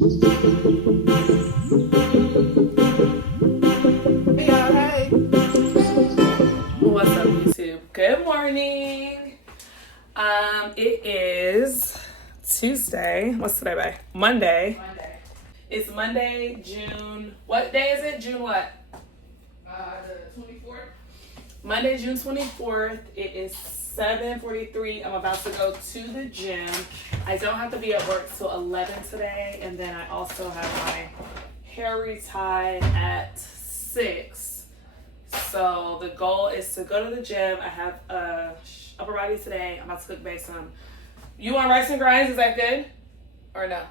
Hey y'all, hey. What's up, YouTube? Good morning. It is Tuesday. What's today, babe? Monday. It's Monday, June. What day is it? June what? The 24th. Monday, June 24th. It is 7:43. I'm about to go to the gym. I don't have to be at work till 11 today, and then I also have my hair retied at 6. So the goal is to go to the gym. I have upper body today. I'm about to cook based on. You want rice and grinds? Is that good or no?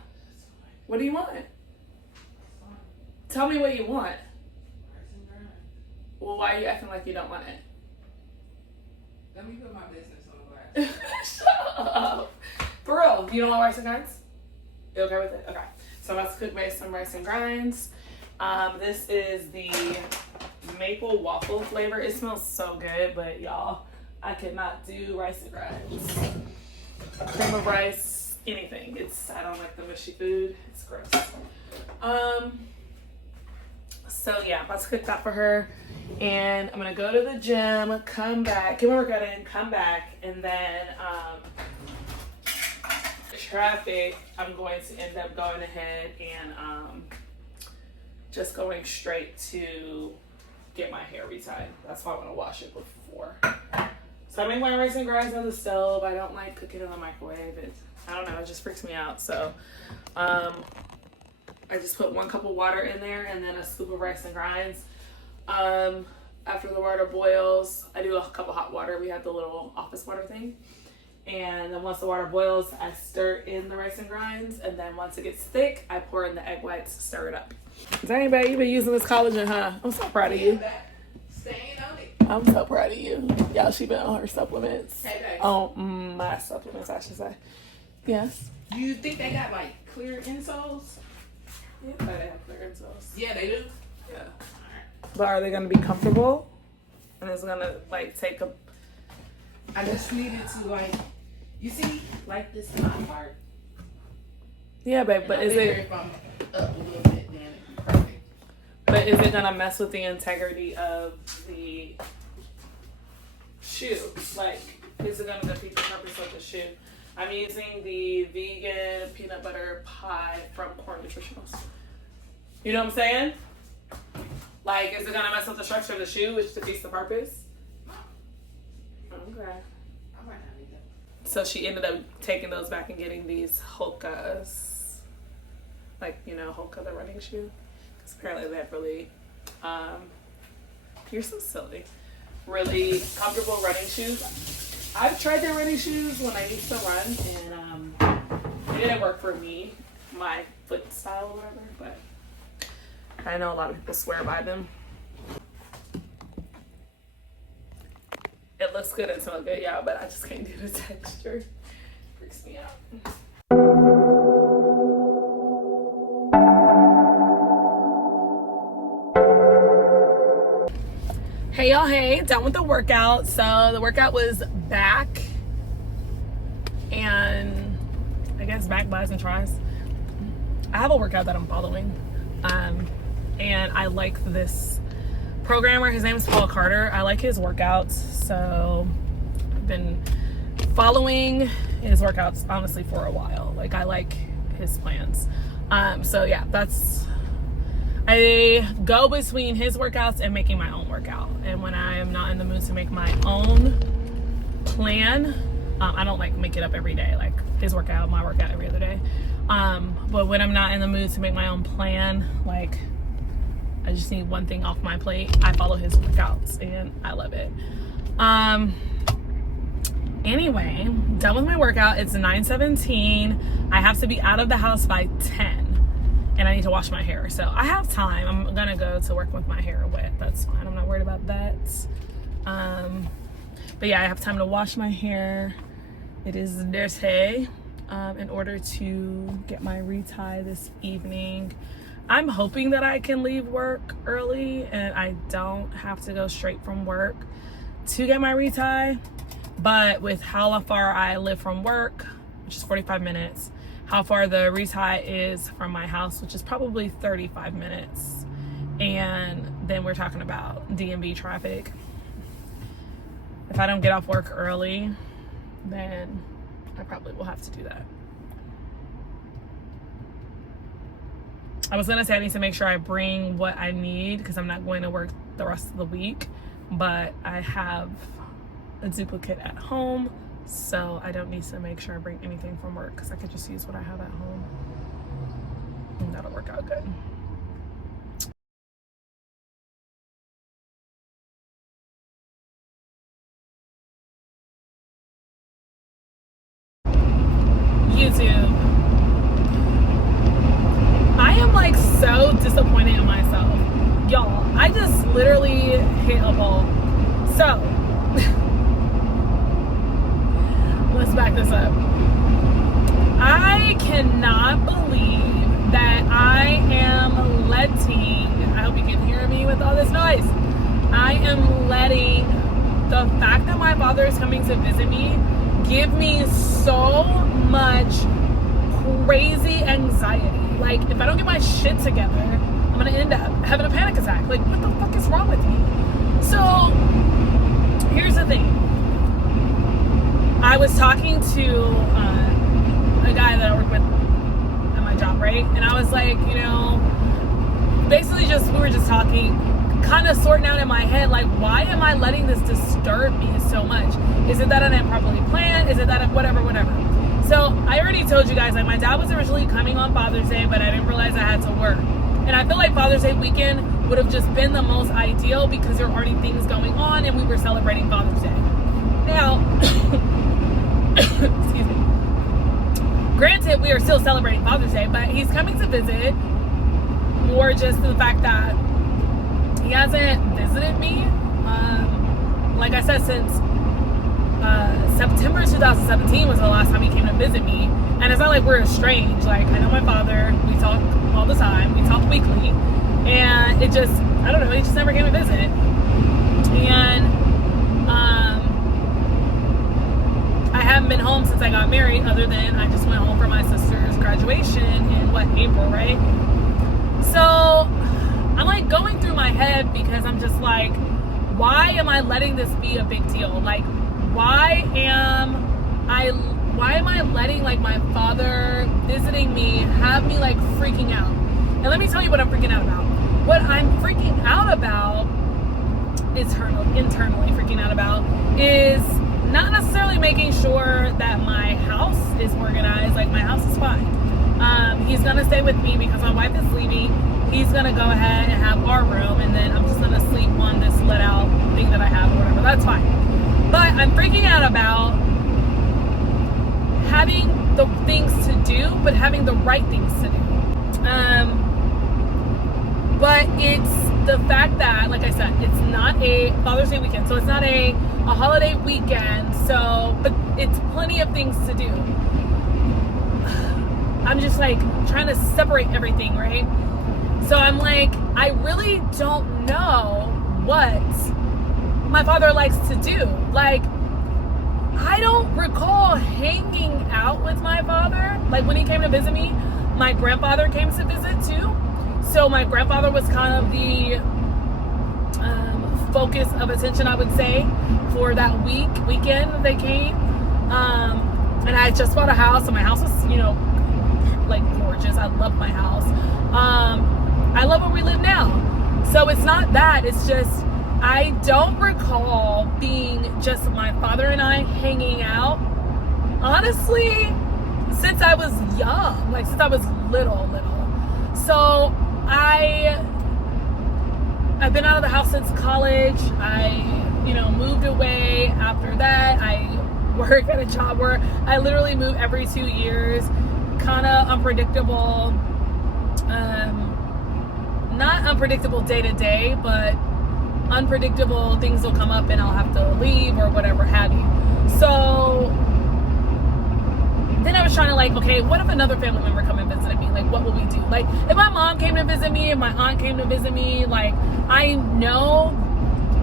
What do you want? Tell me what you want. Well, why are you acting like you don't want it? Let me put my business on the line. Shut up. For real, you don't want rice and grinds? You okay with it? Okay. So I'm about to cook based on rice and grinds. This is the maple waffle flavor. It smells so good, but y'all, I could not do rice and grinds. Cream of rice, anything. I don't like the mushy food. It's gross. So yeah, I'm about to cook that for her. And I'm gonna go to the gym, come back, get my workout in, come back, and then traffic, I'm going to end up going ahead and just going straight to get my hair retied. That's why I want to wash it before. So I make my rice and grinds on the stove. I don't like cooking in the microwave. I don't know, it just freaks me out. So I just put 1 cup of water in there and then a scoop of rice and grinds. After the water boils, I do a cup of hot water. We have the little office water thing. And then once the water boils, I stir in the rice and grinds. And then once it gets thick, I pour in the egg whites, stir it up. Dang, babe, you've been using this collagen, huh? I'm so proud of you. Staying on it. I'm so proud of you. Y'all, she been on her supplements. Hey, babe. On my supplements, I should say. Yes. Do you think they got like clear insoles? Yeah, they have clear insoles. Yeah, they do. Yeah. But are they gonna be comfortable? And it's gonna like take a. I just needed to like, you see, like this top part. Yeah, babe. But is it? If I'm up a little bit, then it'd be perfect. But is it gonna mess with the integrity of the shoe? Like, is it gonna defeat the purpose of the shoe? I'm using the vegan peanut butter pie from Core Nutritionals. You know what I'm saying? Like, is it gonna mess with the structure of the shoe, which defeats the purpose? Okay. I might not need that. So she ended up taking those back and getting these Hokas. Like, you know, Hoka, the running shoe. Because apparently they have really, you're so silly. Really comfortable running shoes. I've tried their running shoes when I used to run, and it didn't work for me, my foot style or whatever, but I know a lot of people swear by them. It looks good and smells good, yeah, but I just can't do the texture. Freaks me out. Hey y'all, hey, done with the workout. So the workout was back and I guess back buys and tries. I have a workout that I'm following. And I like this programmer. His name is Paul Carter. I like his workouts. So I've been following his workouts honestly for a while. Like, I like his plans. So yeah, I go between his workouts and making my own workout. And when I am not in the mood to make my own plan, I don't like make it up every day, like his workout, my workout every other day. But when I'm not in the mood to make my own plan, like I just need one thing off my plate, I follow his workouts and I love it. Anyway, done with my workout. It's 9:17. I have to be out of the house by 10. And I need to wash my hair. So I have time. I'm gonna go to work with my hair wet. That's fine. I'm not worried about that. But yeah, I have time to wash my hair. It is dirty in order to get my retie this evening. I'm hoping that I can leave work early and I don't have to go straight from work to get my retie. But with how far I live from work, which is 45 minutes, how far the retie is from my house, which is probably 35 minutes. And then we're talking about DMV traffic. If I don't get off work early, then I probably will have to do that. I was gonna say I need to make sure I bring what I need because I'm not going to work the rest of the week, but I have a duplicate at home, so I don't need to make sure I bring anything from work because I could just use what I have at home, and that'll work out good. YouTube. I am like so disappointed in myself. Y'all, I just literally hit a ball. So, let's back this up. I cannot believe that I am letting, I hope you can hear me with all this noise. I am letting the fact that my father is coming to visit me give me so much crazy anxiety. Like, if I don't get my shit together, I'm gonna end up having a panic attack. Like, what the fuck is wrong with me? So, here's the thing. I was talking to a guy that I work with at my job, right? And I was like, you know, basically we were just talking, kind of sorting out in my head, like, why am I letting this disturb me so much? Is it that I didn't properly plan? Is it that whatever? So I already told you guys, like, my dad was originally coming on Father's Day, but I didn't realize I had to work. And I feel like Father's Day weekend would have just been the most ideal because there were already things going on and we were celebrating Father's Day. Now, excuse me. Granted, we are still celebrating Father's Day, but he's coming to visit, more just the fact that he hasn't visited me, like I said, since September 2017 was the last time he came to visit me. And it's not like we're estranged. Like, I know my father, we talk all the time, we talk weekly, and it just, I don't know, he just never came to visit. And I haven't been home since I got married, other than I just went home for my sister's graduation in April, right? So I'm like going through my head because I'm just like, why am I letting this be a big deal? Like, why am I letting, like, my father visiting me have me, like, freaking out? And let me tell you what I'm freaking out about. What I'm freaking out about, internally freaking out about, is not necessarily making sure that my house is organized. Like, my house is fine. He's gonna stay with me because my wife is leaving. He's gonna go ahead and have our room, and then I'm just gonna sleep on this let out thing that I have or whatever. That's fine. But I'm freaking out about having the things to do, but having the right things to do. But it's the fact that, like I said, it's not a Father's Day weekend, so it's not a holiday weekend, so, but it's plenty of things to do. I'm just like trying to separate everything, right? So I'm like, I really don't know what my father likes to do. Like, I don't recall hanging out with my father. Like, when he came to visit me, my grandfather came to visit too. So my grandfather was kind of the focus of attention, I would say, for that weekend that they came. And I just bought a house, and my house was, you know, like, gorgeous. I love my house. I love where we live now. So it's not that, it's just, I don't recall being just my father and I hanging out, honestly, since I was young, like since I was little. So I've been out of the house since college. I, moved away after that. I work at a job where I literally move every 2 years, kind of unpredictable, not unpredictable day to day, but unpredictable things will come up and I'll have to leave or whatever have you. So then I was trying to, like, okay, what if another family member come and visited me? Like, what will we do? Like, if my mom came to visit me, if my aunt came to visit me, like, I know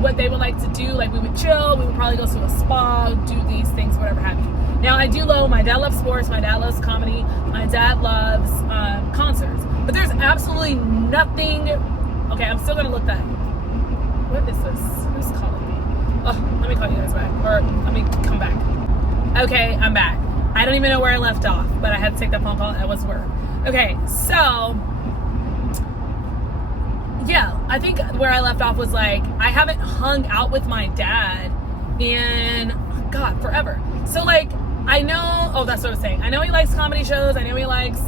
what they would like to do. Like we would chill, we would probably go to a spa, do these things, whatever have you. Now my dad loves sports, my dad loves comedy, my dad loves concerts. But there's absolutely nothing. Okay, I'm still gonna look that. What is this? Who's calling me? Oh, let me call you guys back. Or let me come back. Okay, I'm back. I don't even know where I left off, but I had to take that phone call. That was work. Okay, so yeah, I think where I left off was like, I haven't hung out with my dad in, God, forever. So like, I know, oh, that's what I was saying. I know he likes comedy shows. I know he likes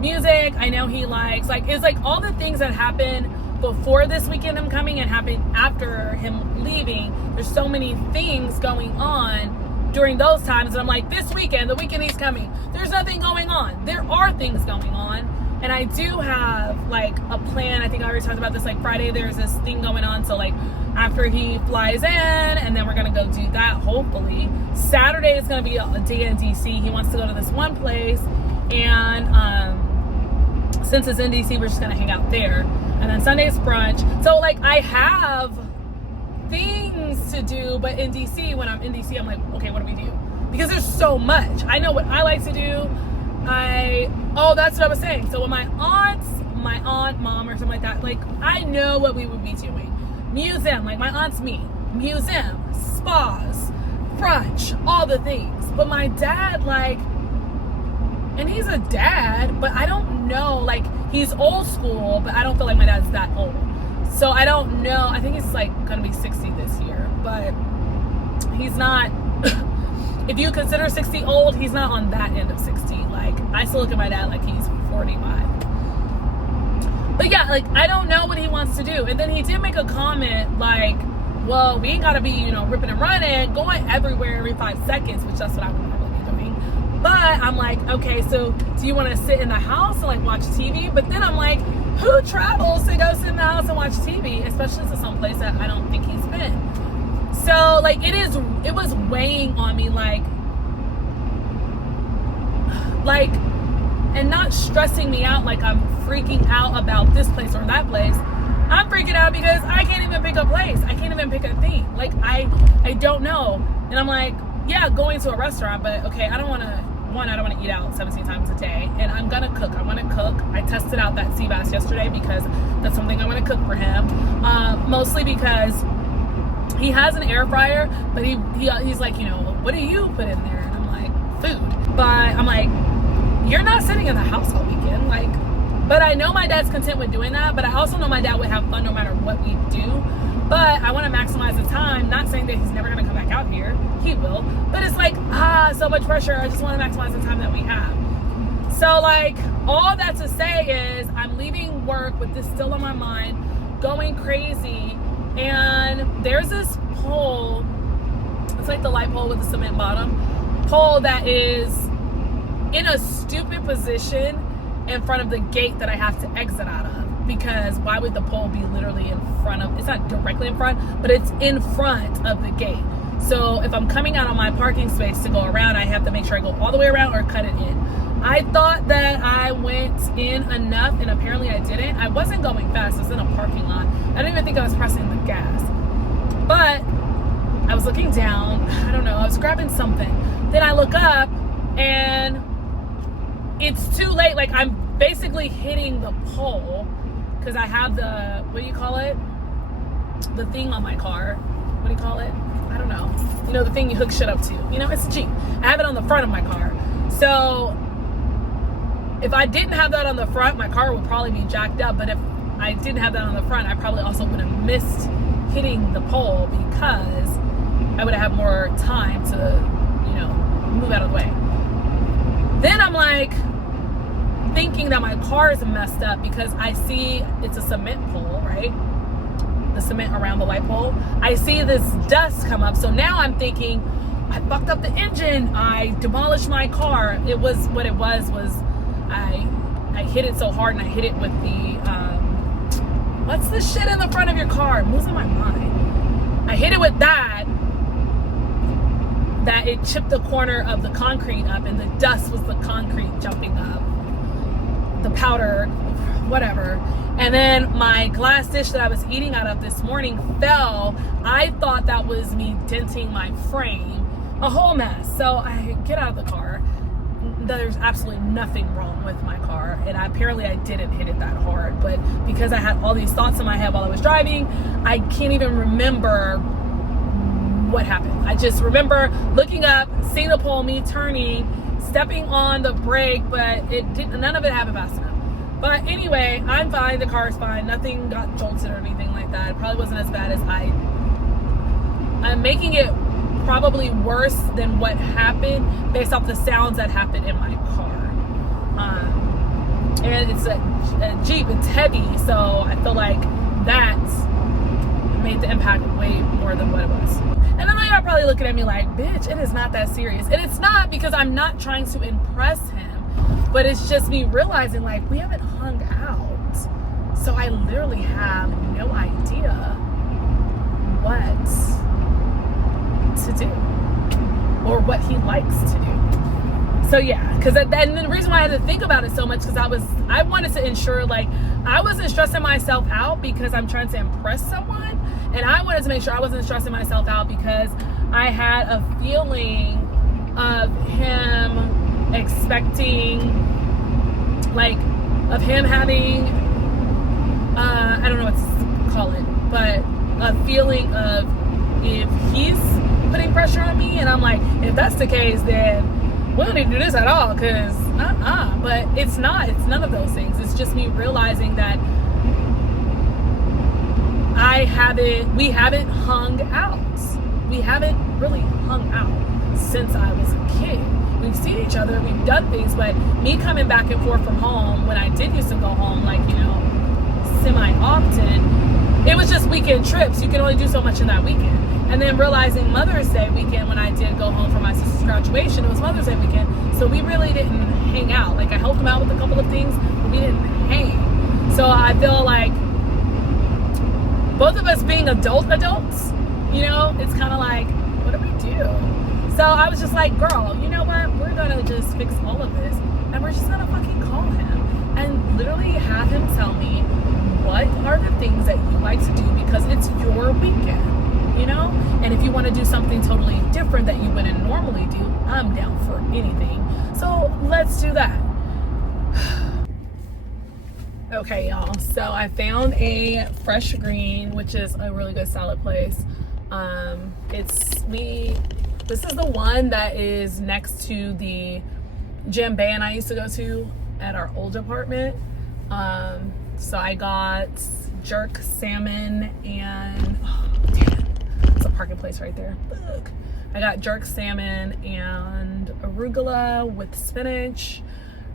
music. I know he likes, like, it's like all the things that happen before this weekend I'm coming and happen after him leaving. There's so many things going on during those times. And I'm like, this weekend, the weekend he's coming, there's nothing going on. There are things going on. And I do have like a plan. I think I already talked about this. Like Friday, there's this thing going on. So like after he flies in, and then we're going to go do that, hopefully. Saturday is going to be a day in DC. He wants to go to this one place. And since it's in DC, we're just going to hang out there. And then Sunday's brunch. So like I have things to do, but in DC, when I'm in DC, I'm like, okay, what do we do? Because there's so much. I know what I like to do. That's what I was saying. So when my aunt, mom, or something like that, like I know what we would be doing. Museum, like my aunt's me. Museum, spas, brunch, all the things. But my dad, like, and he's a dad, but I don't know, like he's old school, but I don't feel like my dad's that old. So I don't know. I think he's like gonna be 60 this year, but he's not. If you consider 60 old, he's not on that end of 60. Like, I still look at my dad like he's 45. But yeah, like, I don't know what he wants to do. And then he did make a comment like, well, we ain't got to be, ripping and running, going everywhere every 5 seconds, which that's what I would normally be doing. But I'm like, okay, so do you want to sit in the house and, like, watch TV? But then I'm like, who travels to go sit in the house and watch TV, especially to some place that I don't think he's been? So, like, it was weighing on me, like, and not stressing me out like I'm freaking out about this place or that place. I'm freaking out because I can't even pick a place. I can't even pick a thing. Like, I don't know. And I'm like, yeah, going to a restaurant, but okay, I don't want to eat out 17 times a day. And I'm going to cook. I want to cook. I tested out that sea bass yesterday because that's something I want to cook for him. Mostly because he has an air fryer, but he's like, what do you put in there? And I'm like, food. But I'm like, you're not sitting in the house all weekend. Like, but I know my dad's content with doing that, but I also know my dad would have fun no matter what we do. But I want to maximize the time, not saying that he's never going to come back out here. He will. But it's like, so much pressure. I just want to maximize the time that we have. So, like, all that to say is I'm leaving work with this still on my mind, going crazy. And there's this pole, it's like the light pole with the cement bottom, pole that is in a stupid position in front of the gate that I have to exit out of. Because why would the pole be literally in front of, it's not directly in front, but it's in front of the gate. So if I'm coming out of my parking space to go around, I have to make sure I go all the way around or cut it in. I thought that I went in enough, and apparently I didn't. I wasn't going fast. I was in a parking lot. I didn't even think I was pressing the gas. But I was looking down. I don't know. I was grabbing something. Then I look up, and it's too late. Like, I'm basically hitting the pole because I have the, what do you call it? The thing on my car. What do you call it? I don't know. The thing you hook shit up to. It's a Jeep. I have it on the front of my car. So if I didn't have that on the front, my car would probably be jacked up. But if I didn't have that on the front, I probably also would have missed hitting the pole because I would have had more time to, move out of the way. Then I'm like thinking that my car is messed up because I see it's a cement pole, right? The cement around the light pole. I see this dust come up. So now I'm thinking, I fucked up the engine. I demolished my car. It was, what it was I hit it so hard, and I hit it with the, what's the shit in the front of your car? I'm losing my mind. I hit it with that it chipped the corner of the concrete up, and the dust was the concrete jumping up. The powder, whatever. And then my glass dish that I was eating out of this morning fell. I thought that was me denting my frame. A whole mess. So I get out of the car. There's absolutely nothing wrong with my car, and apparently I didn't hit it that hard, but because I had all these thoughts in my head while I was driving, I can't even remember what happened. I just remember looking up, seeing the pole, me turning, stepping on the brake, but none of it happened fast enough. But anyway, I'm fine, the car is fine, nothing got jolted or anything like that. It probably wasn't as bad as I'm making it probably worse than what happened based off the sounds that happened in my car. And it's a Jeep, it's heavy, so I feel like that made the impact way more than what it was. And I know y'all probably looking at me like, bitch, it is not that serious. And it's not, because I'm not trying to impress him, but it's just me realizing like we haven't hung out. So I literally have no idea what to do or what he likes to do. So yeah, because then the reason why I had to think about it so much, because I wanted to ensure like I wasn't stressing myself out because I'm trying to impress someone, and I wanted to make sure I wasn't stressing myself out because I had a feeling of him expecting, like, of him having I don't know what to call it, but a feeling of if he's putting pressure on me, and I'm like, if that's the case, then we don't need to do this at all, because but it's not, it's none of those things. It's just me realizing that we haven't hung out. We haven't really hung out since I was a kid. We've seen each other, we've done things, but me coming back and forth from home, when I did used to go home, like, you know, semi-often, it was just weekend trips. You can only do so much in that weekend. And then realizing Mother's Day weekend, when I did go home for my sister's graduation, it was Mother's Day weekend, so we really didn't hang out. Like, I helped him out with a couple of things, but we didn't hang. So I feel like both of us being adults, you know, it's kind of like, what do we do? So I was just like, girl, you know what? We're going to just fix all of this, and we're just going to fucking call him and literally have him tell me what are the things that you like to do, because it's your weekend, you know? And if you want to do something totally different that you wouldn't normally do, I'm down for anything. So let's do that. Okay, y'all. So I found a Fresh Green, which is a really good salad place. This is the one that is next to the gym band I used to go to at our old apartment. So I got jerk salmon and it's a parking place right there. Look. I got jerk salmon and arugula with spinach,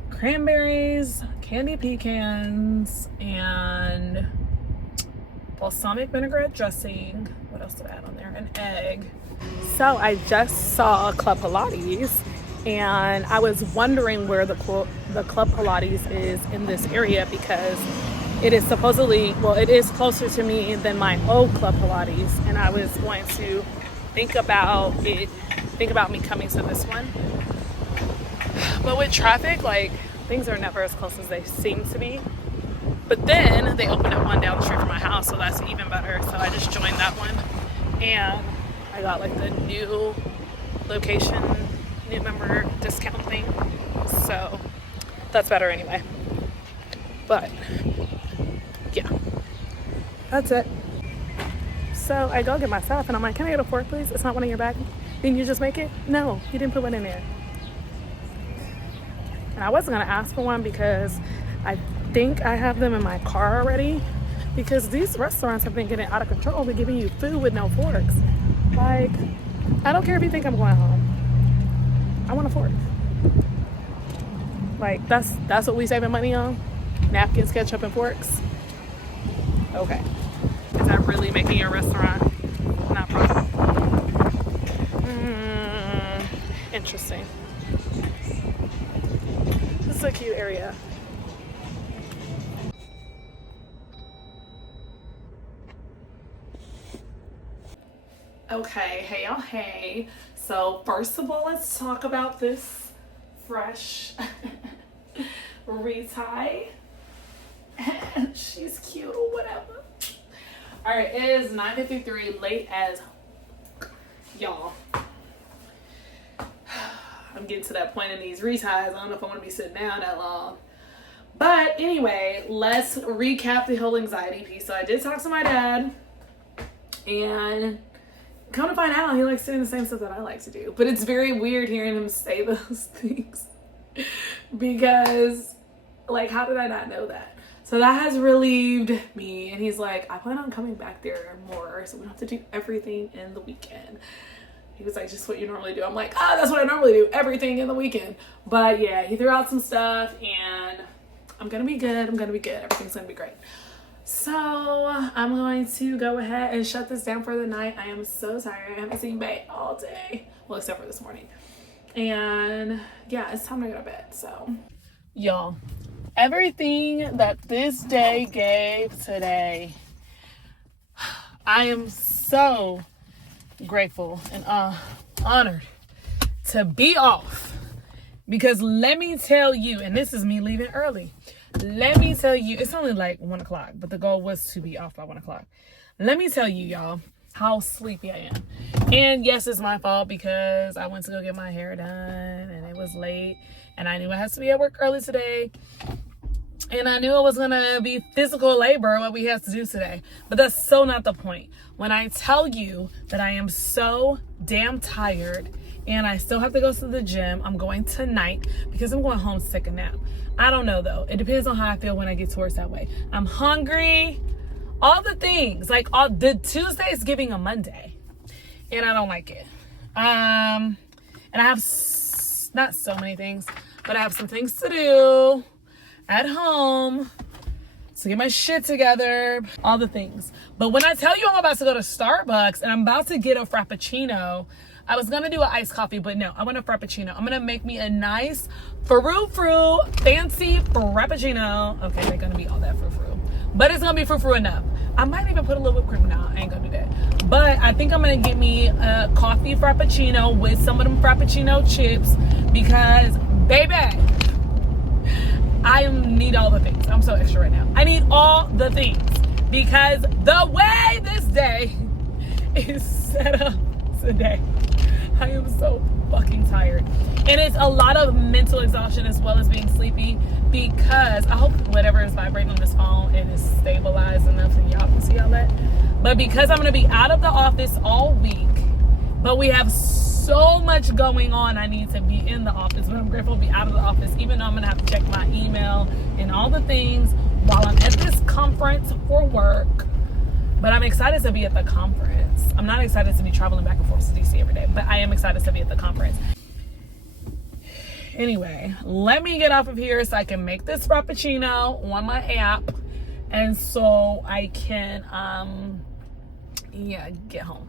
cranberries, candy pecans, and balsamic vinaigrette dressing. What else did I add on there? An egg. So I just saw Club Pilates, and I was wondering where the Club Pilates is in this area, because it is supposedly, well, it is closer to me than my old Club Pilates, and I was going to think about me coming to this one. But with traffic, like, things are never as close as they seem to be. But then they opened up one down the street from my house, so that's even better. So I just joined that one, and I got like the new location, new member discount thing. So that's better anyway. But yeah, that's it. So I go get my stuff, and I'm like, can I get a fork, please? It's not one in your bag. Didn't you just make it? No, you didn't put one in there. And I wasn't gonna ask for one because I think I have them in my car already, because these restaurants have been getting out of control. They're giving you food with no forks. Like, I don't care if you think I'm going home. I want a fork. Like, that's what we saving money on? Napkins, ketchup, and forks? Okay. Is that really making your restaurant not profitable? Interesting. This is a cute area. Okay, hey y'all, hey. So first of all, let's talk about this fresh retie. she's cute or whatever. All right, it is 9:53, late as y'all. I'm getting to that point in these reties. I don't know if I want to be sitting down that long. But anyway, let's recap the whole anxiety piece. So I did talk to my dad, and come to find out, he likes doing the same stuff that I like to do. But it's very weird hearing him say those things because, like, how did I not know that? So that has relieved me. And he's like, I plan on coming back there more, so we don't have to do everything in the weekend. He was like, just what you normally do. I'm like, oh, that's what I normally do, everything in the weekend. But yeah, he threw out some stuff, and I'm gonna be good. I'm gonna be good. Everything's gonna be great. So I'm going to go ahead and shut this down for the night. I am so tired. I haven't seen Bae all day. Well, except for this morning. And yeah, it's time to go to bed. So y'all, everything that this day gave today, I am so grateful and honored to be off. Because let me tell you, and this is me leaving early, let me tell you, it's only like 1 o'clock, but the goal was to be off by 1 o'clock. Let me tell you, y'all, how sleepy I am. And yes, it's my fault because I went to go get my hair done and it was late, and I knew I had to be at work early today. And I knew it was going to be physical labor, what we have to do today. But that's so not the point. When I tell you that I am so damn tired and I still have to go to the gym, I'm going tonight because I'm going home to take a nap. I don't know, though. It depends on how I feel when I get towards that way. I'm hungry. All the things. Like, the Tuesday is giving a Monday. And I don't like it. And I have not so many things, but I have some things to do at home to get my shit together, all the things. But when I tell you I'm about to go to Starbucks and I'm about to get a Frappuccino, I was gonna do an iced coffee, but no, I want a Frappuccino. I'm gonna make me a nice frou-frou, fancy Frappuccino. Okay, they're gonna be all that frou-frou, but it's gonna be frou-frou enough. I might even put a little whipped cream. No, I ain't gonna do that. But I think I'm gonna get me a coffee Frappuccino with some of them Frappuccino chips because, baby, I need all the things. I'm so extra right now. I need all the things because the way this day is set up today, I am so fucking tired. And it's a lot of mental exhaustion as well as being sleepy because I hope whatever is vibrating on this phone, it is stabilized enough so y'all can see all that. But because I'm going to be out of the office all week, but we have so much going on, I need to be in the office, but I'm grateful to be out of the office, even though I'm gonna have to check my email and all the things while I'm at this conference for work. But I'm excited to be at the conference. I'm not excited to be traveling back and forth to DC every day, but I am excited to be at the conference. Anyway, let me get off of here so I can make this Frappuccino on my app, and so I can get home.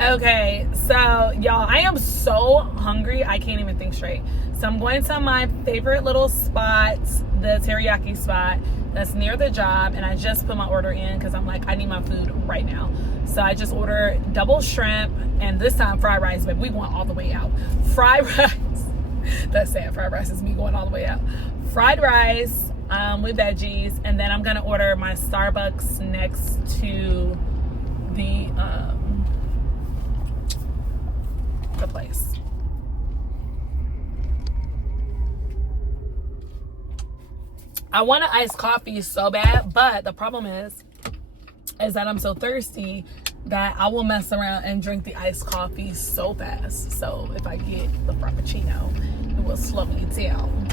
Okay, so y'all, I am so hungry, I can't even think straight. So I'm going to my favorite little spot, the teriyaki spot that's near the job, and I just put my order in because I'm like, I need my food right now. So I just ordered double shrimp, and this time fried rice, but we going all the way out. Fried rice, that's sad, fried rice is me going all the way out. Fried rice with veggies, and then I'm gonna order my Starbucks next to the place. I want an iced coffee so bad, but the problem is that I'm so thirsty that I will mess around and drink the iced coffee so fast. So if I get the Frappuccino, it will slow me down.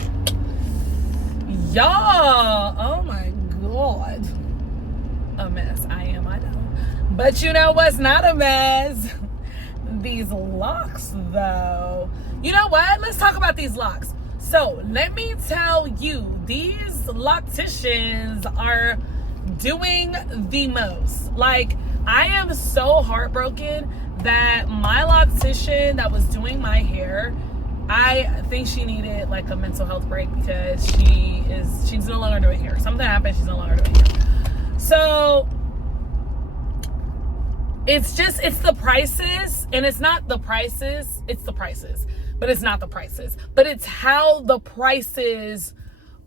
Y'all, oh my God. A mess. I know. But you know what's not a mess? These locks, though. You know what? Let's talk about these locks. So let me tell you, these Locticians are doing the most. Like, I am so heartbroken that my Loctician that was doing my hair, I think she needed like a mental health break because she's no longer doing hair. Something happened, she's no longer doing hair. So it's the prices, and it's not the prices, it's the prices, but it's not the prices, but it's how the prices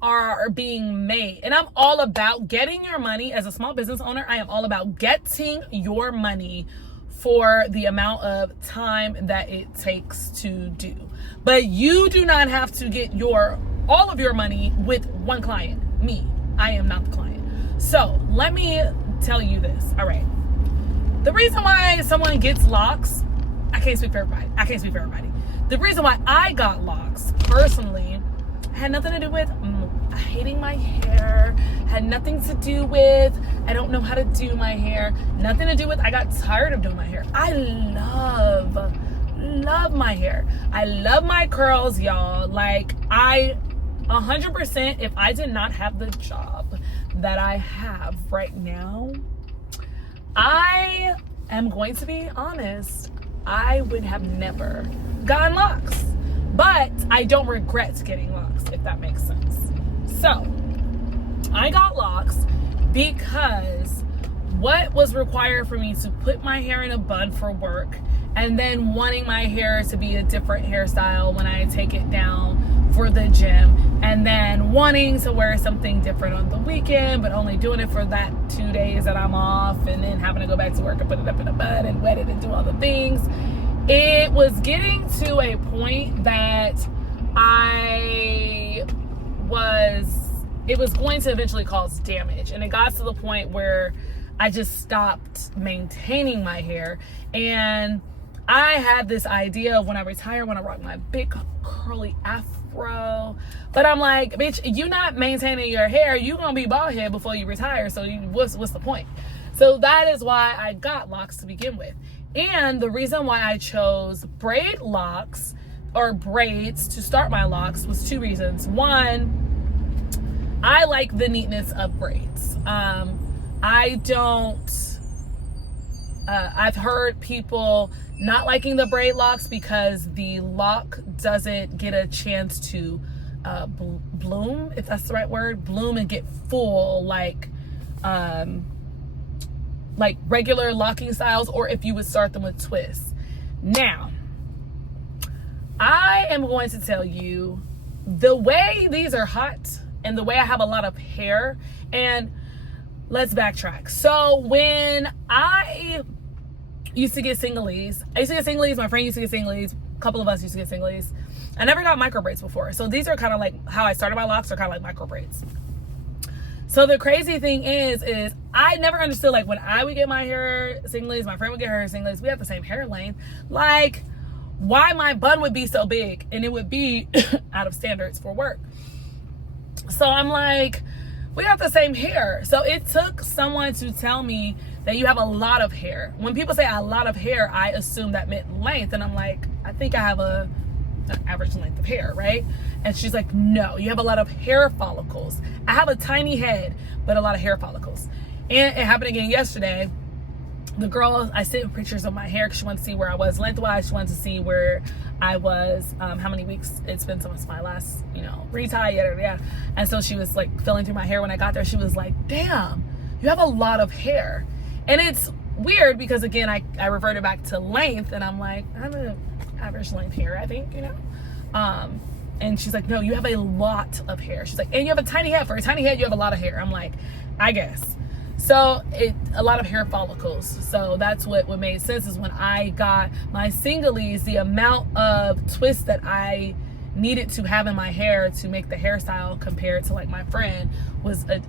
are being made. And I'm all about getting your money as a small business owner. I am all about getting your money for the amount of time that it takes to do. But you do not have to get all of your money with one client. Me. I am not the client. So let me tell you this. All right. The reason why someone gets locks, I can't speak for everybody. The reason why I got locks personally had nothing to do with hating my hair, had nothing to do with I don't know how to do my hair, nothing to do with I got tired of doing my hair. I love my hair. I love my curls, y'all. Like, 100%, if I did not have the job that I have right now, I am going to be honest, I would have never gotten locks. But I don't regret getting locks, if that makes sense. So, I got locks because what was required for me to put my hair in a bun for work, and then wanting my hair to be a different hairstyle when I take it down for the gym, and then wanting to wear something different on the weekend, but only doing it for that 2 days that I'm off, and then having to go back to work and put it up in a bun and wet it and do all the things. It was getting to a point that it was going to eventually cause damage. And it got to the point where I just stopped maintaining my hair. And I had this idea of when I retire, when I rock my big curly afro. But I'm like, bitch, you not maintaining your hair, you gonna be bald head before you retire. So what's the point? So that is why I got locks to begin with. And the reason why I chose braid locks or braids to start my locks was 2 reasons. One, I like the neatness of braids. I've heard people not liking the braid locks because the lock doesn't get a chance to bloom, if that's the right word, bloom and get full like regular locking styles, or if you would start them with twists. Now, I am going to tell you the way these are hot and the way I have a lot of hair. And let's backtrack. So when I used to get singlies, my friend used to get singlies, a couple of us used to get singlies. I never got micro braids before. So these are kind of like how I started my locks, are kind of like micro braids. So the crazy thing is I never understood, like, when I would get my hair singlies, my friend would get her singlies, we have the same hair length, like, why my bun would be so big and it would be out of standards for work. So I'm like, we got the same hair. So it took someone to tell me that you have a lot of hair. When people say a lot of hair, I assume that meant length. And I'm like, I think I have an average length of hair, right? And she's like, no, you have a lot of hair follicles. I have a tiny head, but a lot of hair follicles. And it happened again yesterday. The girl, I sent pictures of my hair because she wanted to see where I was lengthwise. She wanted to see where I was, how many weeks it's been since my last, retie, yada, yada. And so she was like feeling through my hair when I got there. She was like, damn, you have a lot of hair. And it's weird because, again, I reverted back to length, and I'm like, I have an average length hair, I think, and she's like, no, you have a lot of hair. She's like, and you have a tiny head. For a tiny head, you have a lot of hair. I'm like, I guess. So a lot of hair follicles. So that's what made sense, is when I got my singlies, the amount of twist that I needed to have in my hair to make the hairstyle compared to like my friend was a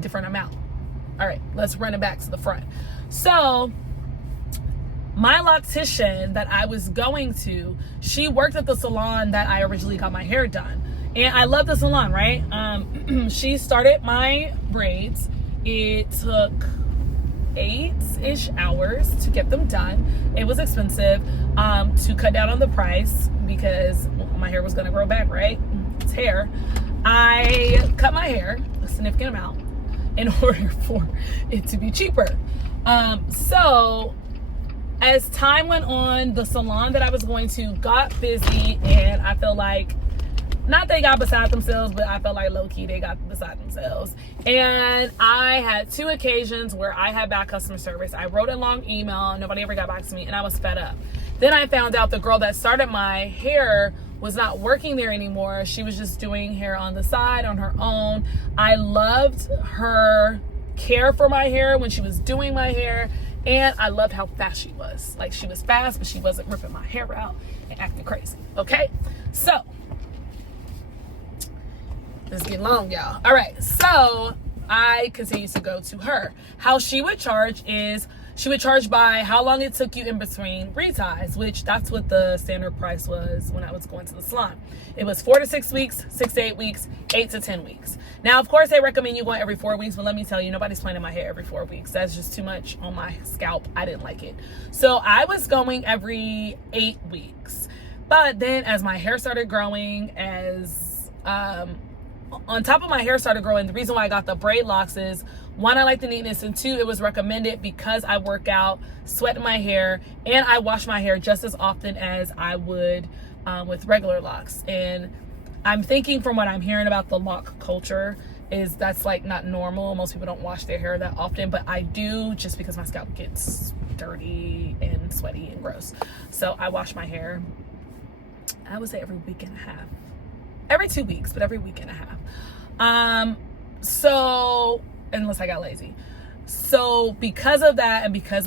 different amount. All right, let's run it back to the front. So my loctician that I was going to, she worked at the salon that I originally got my hair done. And I love the salon, right? She started my braids. It took 8-ish hours to get them done. It was expensive to cut down on the price because my hair was gonna grow back, right? It's hair. I cut my hair a significant amount in order for it to be cheaper. So as time went on, the salon that I was going to got busy, and I feel like, not they got beside themselves, but I felt like low-key they got beside themselves. And I had 2 occasions where I had bad customer service. I wrote a long email, nobody ever got back to me, and I was fed up. Then I found out the girl that started my hair was not working there anymore. She was just doing hair on the side on her own. I loved her care for my hair when she was doing my hair, and I loved how fast she was. Like, she was fast, but she wasn't ripping my hair out and acting crazy. Okay, so it's getting long, y'all. All right, so I continued to go to her. How she would charge is she would charge by how long it took you in between reties, which that's what the standard price was when I was going to the salon. It was 4 to 6 weeks, 6 to 8 weeks, 8 to 10 weeks. Now, of course, they recommend you going every 4 weeks, but let me tell you, nobody's planning my hair every 4 weeks. That's just too much on my scalp. I didn't like it. So I was going every 8 weeks. But then as my hair started growing, on top of my hair started growing, the reason why I got the braid locks is, one, I like the neatness, and two, it was recommended because I work out, sweat in my hair, and I wash my hair just as often as I would with regular locks. And I'm thinking, from what I'm hearing about the lock culture, is that's like not normal. Most people don't wash their hair that often, but I do, just because my scalp gets dirty and sweaty and gross. So I wash my hair, I would say every week and a half. Every 2 weeks, but every week and a half. So, unless I got lazy. So because of that, and because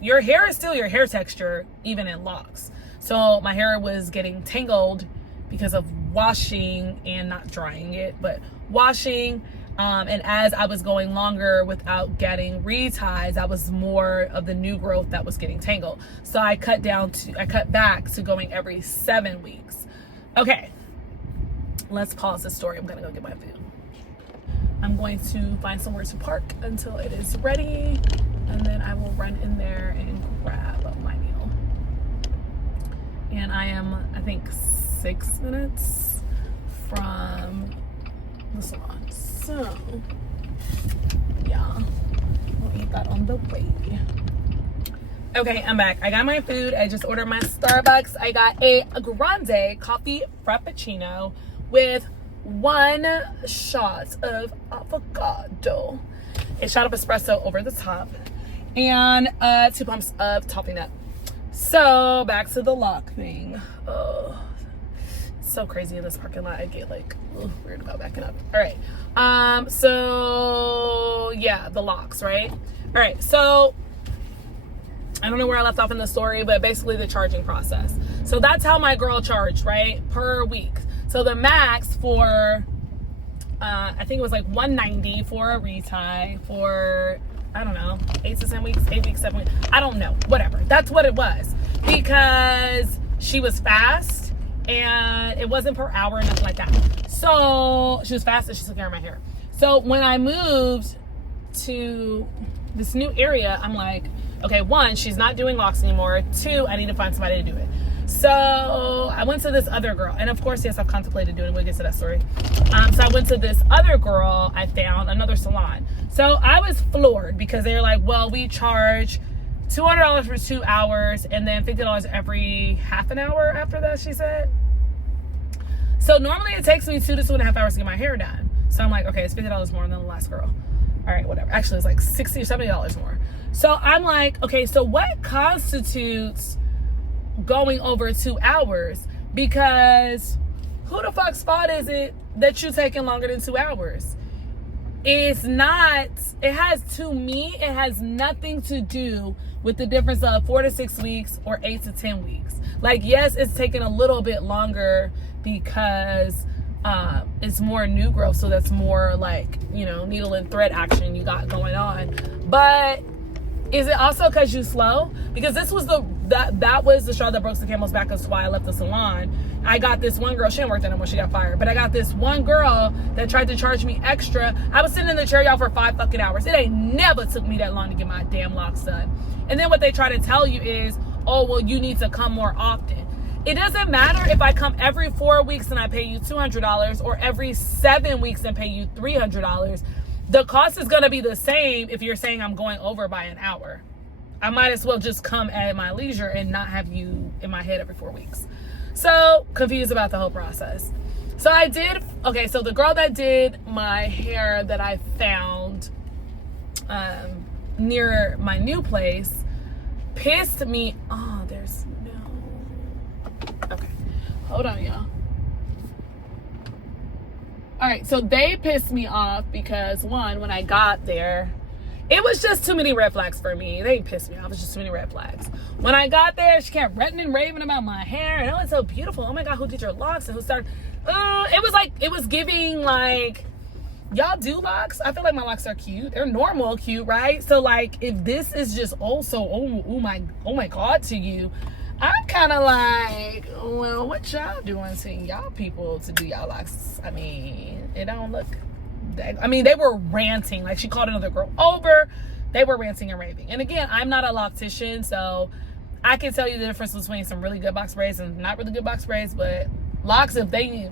your hair is still your hair texture, even in locks. So my hair was getting tangled because of washing and not drying it, but washing. And as I was going longer without getting reties, that was more of the new growth that was getting tangled. So I cut back to going every 7 weeks. Okay. Let's pause the story. I'm gonna go get my food. I'm going to find somewhere to park until it is ready, and then I will run in there and grab my meal. And I am, I think, 6 minutes from the salon. So, yeah, we'll eat that on the way. Okay, I'm back. I got my food. I just ordered my Starbucks. I got a grande coffee frappuccino with 1 shot of avocado, a shot of espresso over the top, and 2 pumps of topping up. So back to the lock thing. Oh, so crazy in this parking lot. I get like weird about backing up. All right. So yeah, the locks, right? All right. So I don't know where I left off in the story, but basically the charging process. So that's how my girl charged, right? Per week. So the max for, I think it was like $190 for a retie for, I don't know, 8 to 10 weeks, 8 weeks, 7 weeks. I don't know, whatever. That's what it was, because she was fast and it wasn't per hour or nothing like that. So she was fast and she took care of my hair. So when I moved to this new area, I'm like, okay, 1, she's not doing locks anymore. 2, I need to find somebody to do it. So I went to this other girl, and of course, yes, I've contemplated doing it. We'll get to that story. So I went to this other girl. I found another salon. So I was floored, because they're like, well, we charge $200 for 2 hours and then $50 every half an hour after that, she said. So normally it takes me 2 to 2.5 hours to get my hair done. So I'm like, okay, it's $50 more than the last girl. All right, whatever. Actually, it's like $60 or $70 more. So I'm like, okay, so what constitutes going over 2 hours? Because who the fuck's fault is it that you're taking longer than 2 hours? It's not, to me, it has nothing to do with the difference of 4 to 6 weeks or 8 to 10 weeks. Like, yes, it's taking a little bit longer because it's more new growth. So that's more like, needle and thread action you got going on. But is it also because you slow? Because this was that was the straw that broke the camel's back. That's why I left the salon. I got this one girl, she didn't work there anymore, she got fired. But I got this one girl that tried to charge me extra. I was sitting in the chair, y'all, for 5 fucking hours. It ain't never took me that long to get my damn locks done. And then what they try to tell you is, oh, well, you need to come more often. It doesn't matter if I come every 4 weeks and I pay you $200, or every 7 weeks and pay you $300. The cost is going to be the same if you're saying I'm going over by an hour. I might as well just come at my leisure and not have you in my head every 4 weeks. So confused about the whole process. So so the girl that did my hair that I found near my new place pissed me. Oh, there's no. Okay. Hold on, y'all. All right, so they pissed me off because, one, when I got there, it was just too many red flags for me. They pissed me off. It was just too many red flags. When I got there, she kept ranting and raving about my hair. And oh, it's so beautiful. Oh my God, who did your locks? And who started? It was giving like, y'all do locks? I feel like my locks are cute. They're normal cute, right? So like, if this is just also, oh my God to you, I'm kind of like, well, what y'all doing to y'all people to do y'all locks? I mean, it don't look that, I mean, they were ranting. Like, she called another girl over. They were ranting and raving. And again, I'm not a loctician, so I can tell you the difference between some really good box braids and not really good box braids. But locks, if they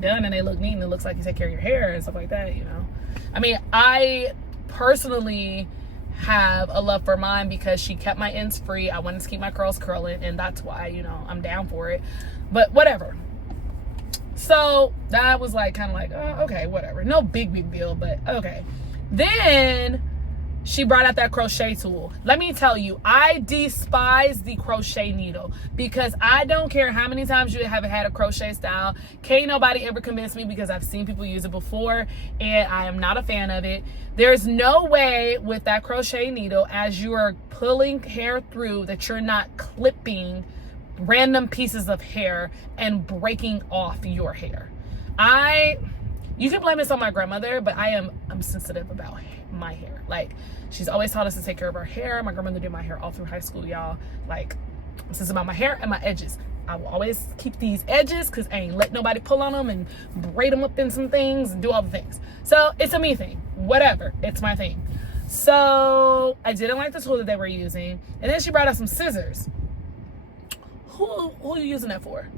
done and they look neat and it looks like you take care of your hair and stuff like that, you know. I mean, I personally have a love for mine because she kept my ends free. I wanted to keep my curls curling, and that's why, you know, I'm down for it. But whatever. So that was like kind of like, oh, okay, whatever. No big deal, but okay. Then she brought out that crochet tool. Let me tell you, I despise the crochet needle because I don't care how many times you haven't had a crochet style. Can't nobody ever convince me because I've seen people use it before and I am not a fan of it. There's no way with that crochet needle as you are pulling hair through that you're not clipping random pieces of hair and breaking off your hair. You can blame this on my grandmother, but I'm sensitive about my hair. Like, she's always taught us to take care of our hair. My grandmother did my hair all through high school, y'all. Like, I'm sensitive about my hair and my edges. I will always keep these edges because I ain't let nobody pull on them and braid them up in some things and do all the things. So it's a me thing. Whatever. It's my thing. So I didn't like the tool that they were using. And then she brought out some scissors. Who are you using that for?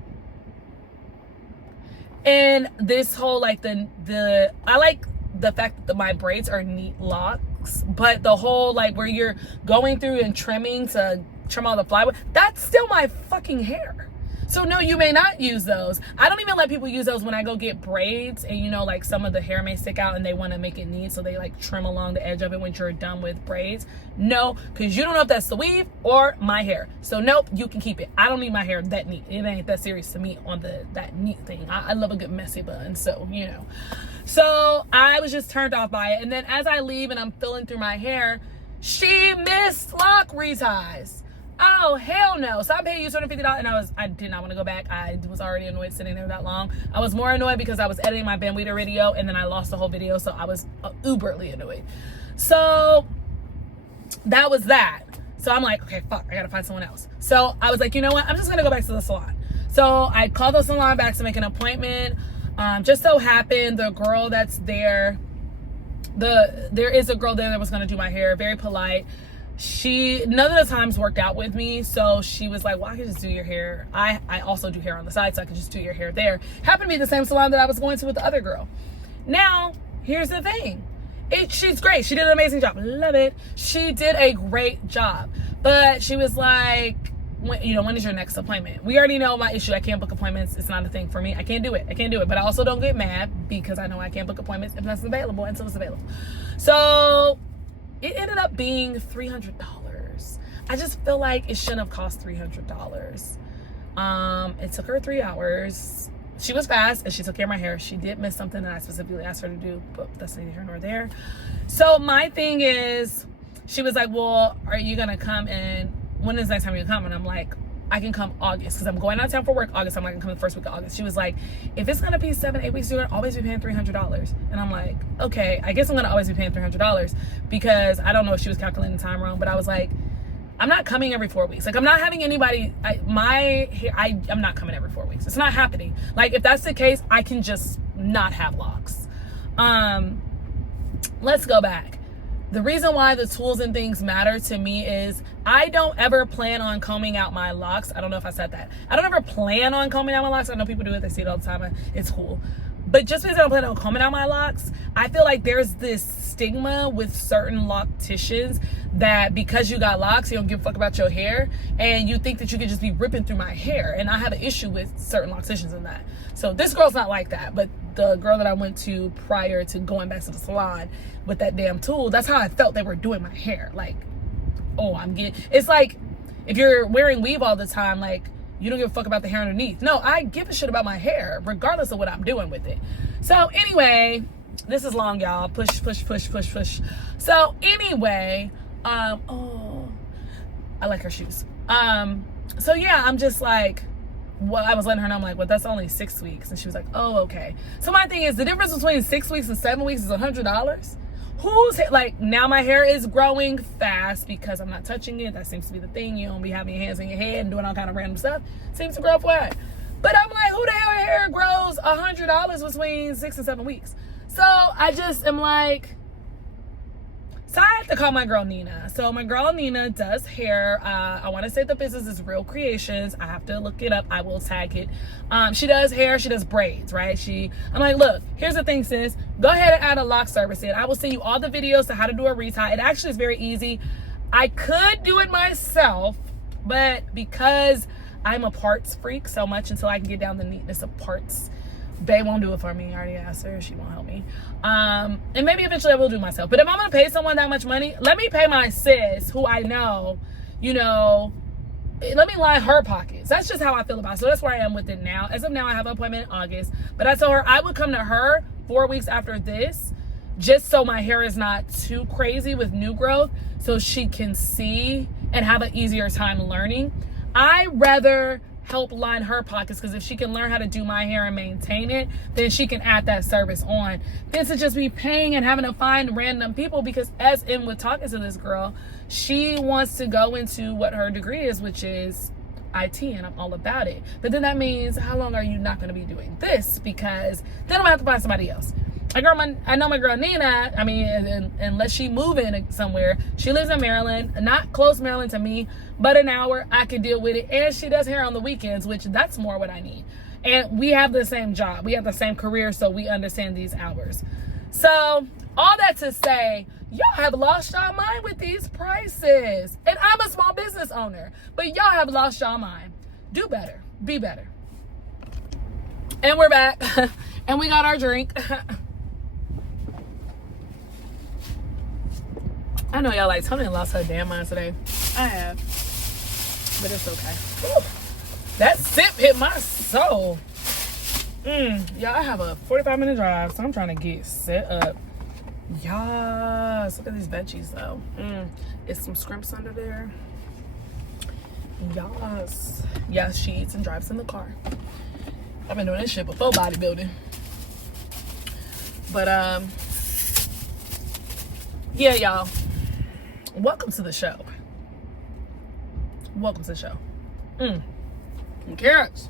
And this whole like I like the fact that my braids are neat locks, but the whole like where you're going through and trimming to trim all the plywood, that's still my fucking hair. So no, you may not use those. I don't even let people use those when I go get braids and, you know, like some of the hair may stick out and they want to make it neat, so they like trim along the edge of it when you're done with braids. No, because you don't know if that's the weave or my hair. So nope, you can keep it. I don't need my hair that neat. It ain't that serious to me on that neat thing. I love a good messy bun, so you know. So I was just turned off by it. And then as I leave and I'm filling through my hair, she missed lock reties. Oh, hell no. So I'm paying you $250 and I did not want to go back. I was already annoyed sitting there that long. I was more annoyed because I was editing my Ben Weeder video and then I lost the whole video. So I was uberly annoyed. So that was that. So I'm like, okay, fuck, I gotta find someone else. So I was like, you know what? I'm just gonna go back to the salon. So I called the salon back to make an appointment. Just so happened the girl that's there, there is a girl there that was gonna do my hair, very polite. None of the times worked out with me, so she was like, well, I can just do your hair. I also do hair on the side, so I could just do your hair there. Happened to be the same salon that I was going to with the other girl. Now, here's the thing. She's great. She did an amazing job. Love it. She did a great job. But she was like, when is your next appointment? We already know my issue. I can't book appointments. It's not a thing for me. I can't do it. But I also don't get mad because I know I can't book appointments if that's available until it's available. So it ended up being $300. I just feel like it shouldn't have cost $300. It took her 3 hours. She was fast and she took care of my hair. She did miss something that I specifically asked her to do, but that's neither here nor there. So my thing is, she was like, well, are you gonna come in? When is the next time you come? And I'm like, I can come August because I'm going out of town for work August. I'm like, I can come the first week of August. She was like, if it's gonna be 7-8 weeks, you're gonna always be paying $300. And I'm like, okay, I guess I'm gonna always be paying $300 because I don't know if she was calculating the time wrong, but I was like, I'm not coming every 4 weeks. Like, I'm not having anybody, I'm not coming every 4 weeks. It's not happening. Like, if that's the case, I can just not have locks. Let's go back. The reason why the tools and things matter to me is I don't ever plan on combing out my locks. I don't know if I said that. I don't ever plan on combing out my locks. I know people do it. They see it all the time. It's cool. But just because I don't plan on combing out my locks, I feel like there's this stigma with certain locticians that because you got locks, you don't give a fuck about your hair, and you think that you can just be ripping through my hair. And I have an issue with certain locticians in that. So this girl's not like that, but the girl that I went to prior to going back to the salon with that damn tool, that's how I felt they were doing my hair. Like, oh, it's like if you're wearing weave all the time, like you don't give a fuck about the hair underneath. No, I give a shit about my hair, regardless of what I'm doing with it. So anyway, this is long, y'all. Push. So anyway, oh, I like her shoes. So yeah, I'm just like, well, I was letting her know, I'm like, well, that's only 6 weeks. And she was like, oh, okay. So my thing is, the difference between 6 weeks and 7 weeks is $100. Who's, like, now my hair is growing fast because I'm not touching it. That seems to be the thing. You don't be having your hands in your head and doing all kind of random stuff. Seems to grow fast. But I'm like, who the hell hair grows $100 between 6 and 7 weeks? So I just am like, so I have to call my girl Nina. So my girl Nina does hair. I want to say the business is Real Creations. I have to look it up. I will tag it. She does hair. She does braids, right? I'm like, look, here's the thing, sis. Go ahead and add a lock service in. I will send you all the videos to how to do a retie. It actually is very easy. I could do it myself, but because I'm a parts freak so much until I can get down the neatness of parts, Bae won't do it for me. I already asked her. She won't help me. And maybe eventually I will do it myself. But if I'm going to pay someone that much money, let me pay my sis, who I know, let me line her pockets. That's just how I feel about it. So that's where I am with it now. As of now, I have an appointment in August. But I told her I would come to her 4 weeks after this, just so my hair is not too crazy with new growth, so she can see and have an easier time learning. I rather help line her pockets, because if she can learn how to do my hair and maintain it, then she can add that service on, than to just be paying and having to find random people. Because as in with talking to this girl, she wants to go into what her degree is, which is IT, and I'm all about it. But then that means, how long are you not going to be doing this? Because then I'm going to have to find somebody else. I know my girl Nina, I mean, unless she moving somewhere, she lives in Maryland, not close Maryland to me, but an hour, I can deal with it. And she does hair on the weekends, which that's more what I need. And we have the same job. We have the same career, so we understand these hours. So all that to say, y'all have lost y'all mind with these prices. And I'm a small business owner, but y'all have lost y'all mind. Do better. Be better. And we're back. And we got our drink. I know y'all like, Tony lost her damn mind today. I have. But it's okay. Whew. That sip hit my soul. Y'all, I have a 45-minute drive, so I'm trying to get set up. Yes. Look at these veggies, though. It's some scrimps under there. Yes. Yes, she eats and drives in the car. I've been doing this shit before bodybuilding. But, yeah, y'all. Welcome to the show. Welcome to the show. Carrots.